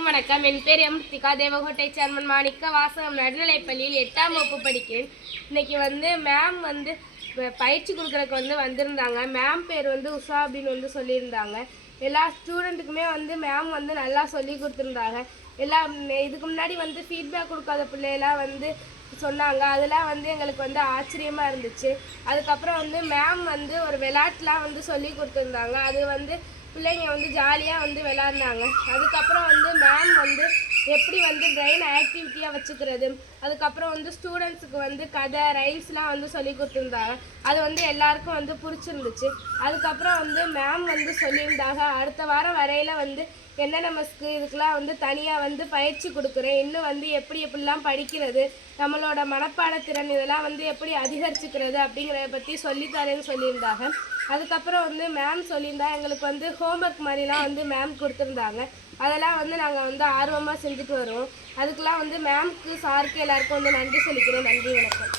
அனைவருக்கும் வணக்கம். என் பேர் ரித்திகா. தேவகோட்டை சேர்மன் மாணிக்க வாசகம் நடுநிலைப்பள்ளியில் 8ஆம் வகுப்பு படிக்கிறேன். இன்னைக்கு மேம் பயிற்சி கொடுக்குறதுக்கு வந்திருந்தாங்க. மேம் பேர் உஷா அப்படின்னு சொல்லியிருந்தாங்க. எல்லா ஸ்டூடெண்ட்டுக்குமே மேம் நல்லா சொல்லி கொடுத்துருந்தாங்க. எல்லாம் இதுக்கு முன்னாடி ஃபீட்பேக் கொடுக்காத பிள்ளையெல்லாம் சொன்னாங்க. அதெல்லாம் எங்களுக்கு ஆச்சரியமாக இருந்துச்சு. அதுக்கப்புறம் மேம் ஒரு விளையாட்டுலாம் சொல்லி கொடுத்துருந்தாங்க. அது பிள்ளைங்க ஜாலியாக விளையாடினாங்க. அதுக்கப்புறம் மேம் எப்படி பிரெயின் ஆக்டிவிட்டியாக வச்சுக்கிறது, அதுக்கப்புறம் ஸ்டூடெண்ட்ஸுக்கு கதை ரைம்ஸ்லாம் சொல்லி கொடுத்துருந்தாங்க. அது எல்லாருக்கும் பிடிச்சிருந்துச்சு. அதுக்கப்புறம் மேம் சொல்லியிருந்தாங்க, அடுத்த வாரம் வரையில் என்என்எம்எஸ்க்கு இதுக்கெலாம் தனியாக பயிற்சி கொடுக்குறேன். இன்னும் எப்படிலாம் படிக்கிறது, நம்மளோட மனப்பாடத்திறன் இதெல்லாம் எப்படி அதிகரிச்சுக்கிறது அப்படிங்கிறத பற்றி சொல்லித்தரேன்னு சொல்லியிருந்தாங்க. அதுக்கப்புறம் மேம் சொல்லியிருந்தா எங்களுக்கு ஹோம்ஒர்க் மாதிரிலாம் மேம் கொடுத்துருந்தாங்க. அதெல்லாம் நாங்கள் ஆர்வமாக செஞ்சுட்டு வருவோம். அதுக்கெலாம் மேம்க்கு சாருக்கு எல்லாருக்கும் நன்றி சொல்லிக்கிறேன். நன்றி, வணக்கம்.